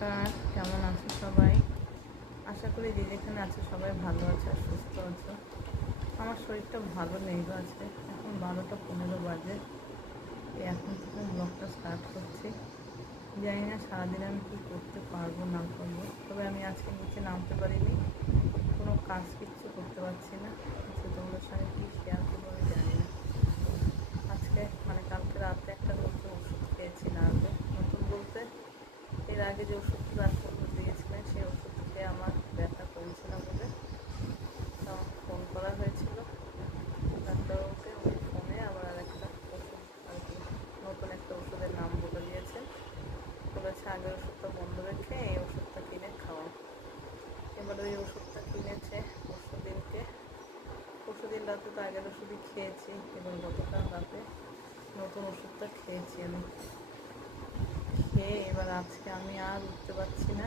নমস্কার, কেমন আছো সবাই? আশা করি যে যেখানে আছো সবাই ভালো আছো আর সুস্থ আছো। আমার শরীরটা ভালো নেই গো আজকে। এখন 12টা 15 বাজে। এখন থেকে ব্লগটা স্টার্ট করছি। জানি না সারাদিন আমি কী করতে পারবো না পারবো, তবে আমি আজকে নিচে নামতে পারিনি, কোনো কাজ কিচ্ছু করতে পারছি না। আজকে তোমাদের সঙ্গে কী শেয়ার করবো আমি জানি না। আজকে কালকে রাতে একটা নতুন ওষুধ খেয়েছি না, আগে নতুন বলতে এর আগে যে ওষুধটা ডাক্তারবাবু দিয়েছিলেন সেই ওষুধ খেয়ে আমার ব্যথা কমছে না বলে ফোন করা হয়েছিল ডাক্তারবাবুকে। উনি ফোনে আবার আরেকটা ওষুধ আর কি নতুন একটা ওষুধের নাম বলে দিয়েছেন। বলেছে আগের ওষুধটা বন্ধ রেখে এই ওষুধটা কিনে খাওয়া। এবার ওই ওষুধটা কিনেছে পরশুদিন রাতে তো আগের ওষুধই খেয়েছি, এবং গতকাল রাতে নতুন ওষুধটা খেয়েছি আমি। খেয়ে এবার আজকে আমি আর উঠতে পারছি না।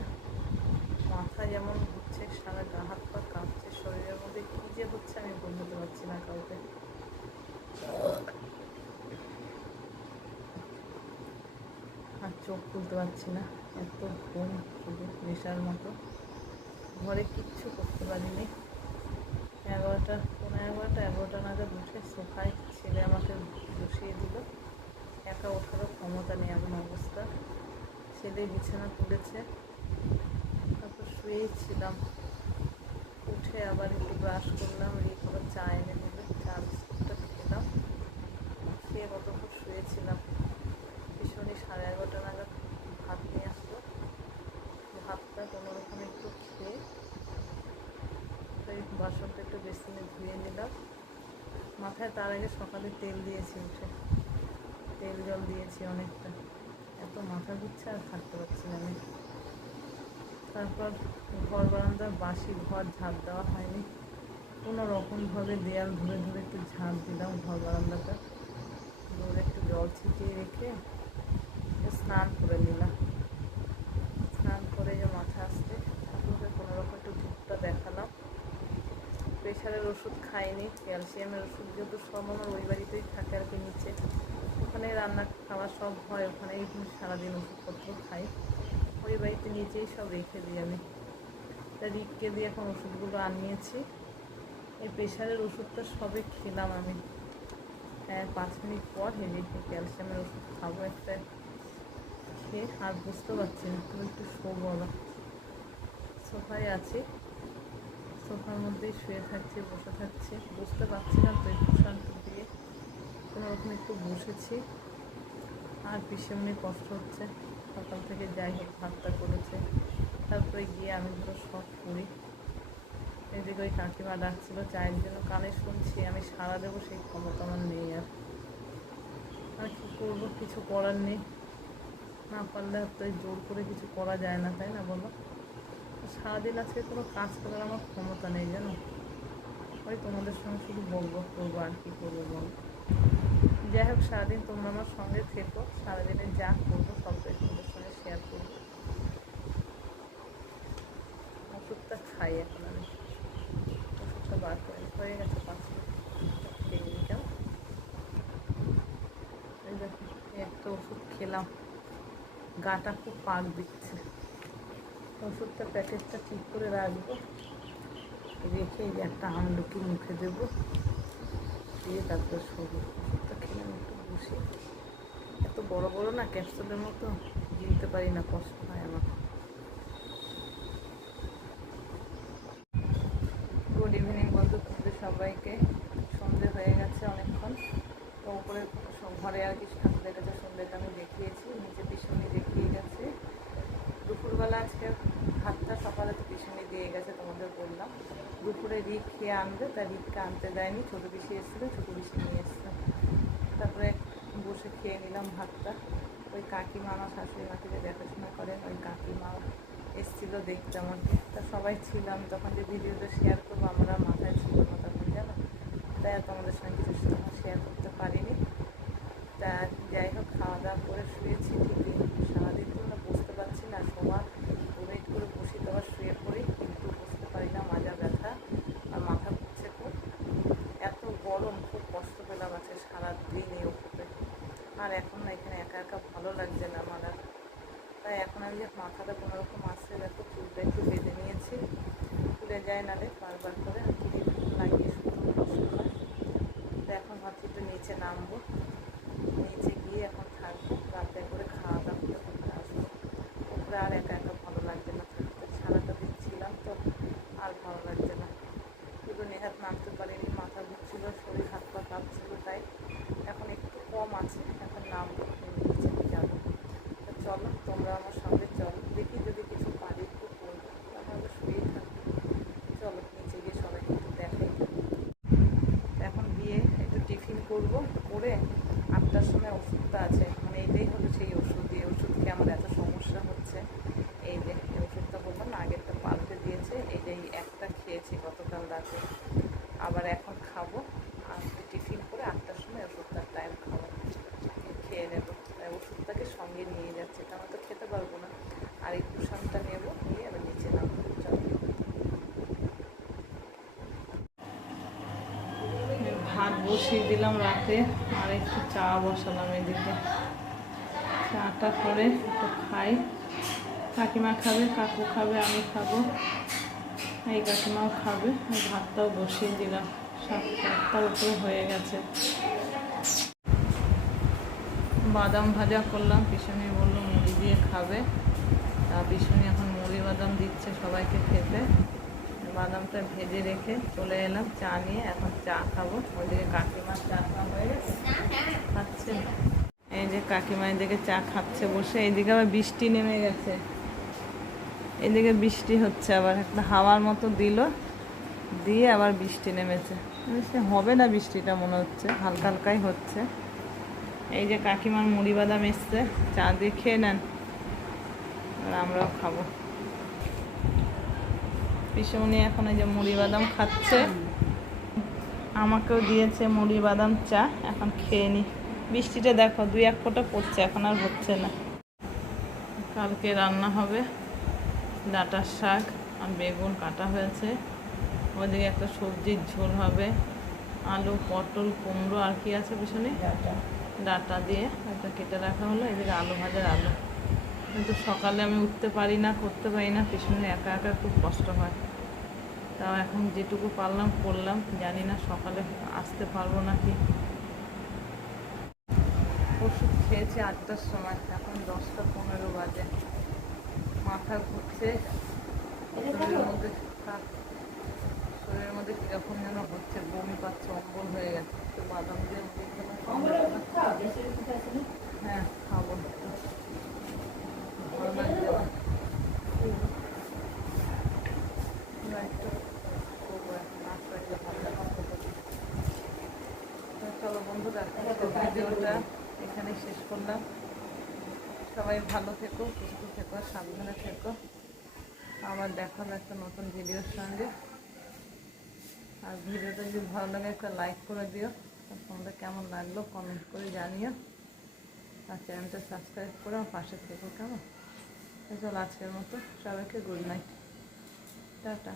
মাথা যেমন ঘুরছে, সারা গা হাত পা কাঁপছে, শরীরের মধ্যে কী যে হচ্ছে আমি বোঝাতে পারছি না কাউকে। আর চোখ খুলতে পারছি না, এত ঘুম শুধু নেশার মতো। ঘরে কিচ্ছু করতে পারিনি। 11টা নাগাদ উঠে সোফায় ছেলে আমাকে বসিয়ে দিল। একা ওঠারও ক্ষমতা নেই এমন অবস্থা। ছেলে বিছানা তুলেছে, তারপর শুয়েই ছিলাম। উঠে আবার একটু ব্রাশ করলাম, আবার চা এনে দিল, চা বিস্কুটটা খেলাম। খেয়ে কতক্ষণ শুয়েছিলাম। ভীষণই 11:30 নাগাদ ভাত নিয়ে আসলো। ভাতটা কোনোরকম একটু খেয়ে বাসনটা একটু বেসিনে ধুয়ে নিলাম। মাথায় তার আগে সকালে তেল দিয়েছি, উঠে তেল জল দিয়েছি অনেকটা। এত মাথা ঘুরছে আর থাকতে পারছি না আমি। তারপর ঘর বারান্দার বাসি ঘর ঝাঁপ দেওয়া হয়নি, কোনো রকমভাবে দেয়াল ধরে ধরে একটু ঝাঁপ দিলাম ঘর বারান্দাটা। দৌড়ে একটু জল ছিটিয়ে রেখে স্নান করে নিলাম। স্নান করে যে মাথা আসতে ঠাকুরকে কোনোরকম একটু ধূপটা দেখালাম। প্রেশারের ওষুধ খাইনি, ক্যালসিয়ামের ওষুধ যেহেতু সব আমার ওই বাড়িতেই থাকে আর কি নিচে, ওখানেই রান্না খাওয়া সব হয়, ওখানেই সারাদিন ওষুধপত্র খাই। ওই বাড়িতে নিচেই সব রেখে দিই আমি। তা রিককে দিয়ে এখন ওষুধগুলো আনিয়েছি। এই প্রেশারের ওষুধটা সবে খেলাম আমি, 5 মিনিট পর হেরিয়ে ক্যালসিয়ামের ওষুধ খাবো একটা। খেয়ে আর বুঝতে পারছি না, তুমি একটু শোবো। সোফায় আছি, সোফার মধ্যেই শুয়ে থাকছি, বসে থাকছি, বুঝতে পারছি না তো। একটু শান্তি দিয়ে কোনোরকম একটু বসেছি। আর ভীষণই কষ্ট হচ্ছে। সকাল থেকে যাই হোক ভাতটা করেছে, তারপরে গিয়ে আমি ধরো সব করি। এদিকে ওই কাকিমা ডাকছিল চায়ের জন্য, কানে শুনছি, আমি সাড়া দেবো সেই ক্ষমতা আমার নেই। আর কী করবো, কিছু করার নেই। না পারলে তো জোর করে কিছু করা যায় না, তাই না বলো? সারাদিন আজকে কোনো কাজ করার আমার ক্ষমতা নেই জানো। ওই তোমাদের সঙ্গে শুধু বকবক করবো, আর কী করবো বলো। যাই হোক, সারাদিন তোমরা আমার সঙ্গে থেকো, সারাদিনে যা করবো সবটাই তোমাদের সঙ্গে শেয়ার করবো। ওষুধটা খাই এখন আমি, ওষুধটা বার করে হয়ে গেছে 5 মিনিট। ওষুধটা খেয়ে নিই কেমন। এই দেখো, একটা ওষুধ খেলাম, গাটা খুব পাক দিচ্ছে। ওষুধটা প্যাকেটটা ঠিক করে রাখবো, রেখে একটা আমলকি মুখে দেবো, দিয়ে তারপর শোবো। ওষুধটা খেলাম, একটু বসে। এত বড় বড় না ক্যাপসুলের মতো, গিলতে পারি না, কষ্ট হয় আমার। গুড ইভিনিং বন্ধু, তোমাদের সবাইকে। সন্ধে হয়ে গেছে অনেকক্ষণ। তো উপরে ঘরে আর কি ঠাকুরের কাছে সন্ধ্যেটা আমি দেখিয়েছি, নিচে পিছনে দেখিয়ে গেছে। দুপুরবেলা আজকে ভাতটা সকালে তো পিছনে দিয়ে গেছে, তোমাদের বললাম। দুপুরে রিক খেয়ে আনবে, তা রিককে আনতে দেয়নি, ছোটো পিসি এসেছিলো, ছোটো পিসি নিয়ে এসছে। তারপরে বসে খেয়ে নিলাম ভাতটা। ওই কাকিমা, আমার শাশুড়ি মাকে যে দেখাশোনা করেন, ওই কাকিমা এসেছিলো দেখতে আমাকে। তা সবাই ছিলাম তখন, যে ভিডিওটা শেয়ার করবো আমার আর মাথায় ছিল না তখন জানো, তাই তোমাদের সঙ্গে কিছু শেয়ার করতে পারিনি। তা যাই হোক, খাওয়া দাওয়া করে শুয়েছি ঠিকই, সারাদিন তো আমরা বুঝতে পারছি না, সবার 2 মিনিট করে বসি তো আবার শুয়ে পড়ি, কিন্তু বুঝতে পারি না, মাজা ব্যথা আর মাথা ঘুরছে খুব। এত গরম, খুব কষ্ট পেলাম আছে সারাদিন এই ওষুধে। আর এখন না এখানে একা একা ভালো লাগছে না আমার আর, তাই তাই এখন আমি যে মাথাটা কোনোরকম আসছে, দেখো চুলটা একটু বেঁধে নিয়েছি, খুলে যায় নালে বারবার করে ক্লিপ লাগিয়ে শুধু কষ্ট হয়। তো এখন ভাবছি একটু নিচে নামবো, নিচে গিয়ে এখন থাকবো, রাতে করে খাওয়া দাওয়া করে উপরে আসবো। উপরে আর একা একা ভালো লাগছে না থাকতে, সারাটা দিন ছিলাম তো আর ভালো লাগছে না। শুধু নেহাত নামতে পারিনি, মাথা ঘুরছিল, শরীর হাত পা কাঁপছিল, তাই এখন একটু কম আছে, এখন নামবো, নিচে যাবো। তো চলো তোমরা আমার সঙ্গে চলো, দেখি যদি কিছু পারি একটু করবো, তাহলে শুয়েই থাকবো। চলো নিচে গিয়ে সবাইকে একটু দেখাই। এখন গিয়ে একটু টিফিন করবো, করে 8টার সময় ওষুধটা আছে, মানে এটাই হলো সেই ওষুধ, এই ওষুধ খেয়ে আমার এত সমস্যা হচ্ছে। এই যে এই ওষুধটা বললাম না, আগেরটা পাল্টে দিয়েছে, এই যে একটা খেয়েছি গতকাল রাতে, আবার এখন খাবো। আর টিফিন করে 8টার সময় ওষুধটার টাইম খাবো, খেয়ে নেবো। তাই ওষুধটাকে সঙ্গে নিয়ে যাচ্ছে, তেমন তো খেতে পারবো না। আর এই কুশনটা নেবো, নিয়ে আবার নিচে নামবো। চলো ভাত বসিয়ে দিলাম রাতে, আর একটু চা বসালাম এদিকে। চাটা করে একটু খাই, কাকিমা খাবে, কাকু খাবে, আমি খাবো, এই কাকিমাও খাবে। ভাতটাও বসিয়ে দিলাম, 7টার উপরে হয়ে গেছে। বাদাম ভাজা করলাম, পিছনে বললো মুড়ি দিয়ে খাবে, তা পিছনে এখন মুড়ি বাদাম দিচ্ছে সবাইকে খেতে। বাদামটা ভেজে রেখে চলে এলাম চা নিয়ে, এখন চা খাবো। ওইদিকে কাকিমার চা খাওয়া হয়ে গেছে, খাচ্ছে। এই যে কাকিমা এদিকে চা খাচ্ছে বসে, এইদিকে আবার বৃষ্টি নেমে গেছে, এদিকে বৃষ্টি হচ্ছে, আবার একটা হাওয়ার মতো দিল, দিয়ে আবার বৃষ্টি নেমেছে। হবে না বৃষ্টিটা, মনে হচ্ছে হালকা হালকাই হচ্ছে। এই যে কাকিমার মুড়ি বাদাম এসছে, চা দিয়ে খেয়ে নেন, আর আমরাও খাবো। পিসুমনি এখন এই যে মুড়ি বাদাম খাচ্ছে, আমাকেও দিয়েছে মুড়ি বাদাম চা, এখন খেয়ে নি। বৃষ্টিটা দেখো 2-1 ফোঁটা পড়ছে, এখন আর হচ্ছে না। কালকে রান্না হবে ডাঁটার শাক আর বেগুন কাটা হয়েছে, ওদিকে একটা সবজির ঝোল হবে, আলু পটল কুমড়ো আর কি আছে পিছনে ডাঁটা দিয়ে একটা কেটে রাখা হলো। এদিকে আলু ভাজার আলু, কিন্তু সকালে আমি উঠতে পারি না, করতে পারি না, পিছনে একা একা খুব কষ্ট হয়। তাও এখন যেটুকু পারলাম করলাম, জানি না সকালে আসতে পারবো নাকি। ওষুধ খেয়েছি 8টার সময়, এখন 10টা 15 বাজে, মাথা ঘুরছে, শরীরের মধ্যে কীরকম যেন হচ্ছে, বমি পাচ্ছে, অম্বল হয়ে গেছে। একটু বাদাম দিয়ে হ্যাঁ খাবো, ভালো লাগছে না একটু করবো, ভালো লাগবে। চলো বন্ধুরা, ভিডিওটা এখানে শেষ করলাম। সবাই ভালো থেকো, সুস্থ থেকো, সাবধানে থেকো। আবার দেখা হবে একটা নতুন ভিডিওর সঙ্গে। আর ভিডিওটা যদি ভালো লাগে একটা লাইক করে দিও, তোমাদের কেমন লাগলো কমেন্ট করে জানিও, আর চ্যানেলটা সাবস্ক্রাইব করে আমার পাশে থেকো, কেমন? চলো আজকের মতো সবাইকে গুড নাইট, টাটা।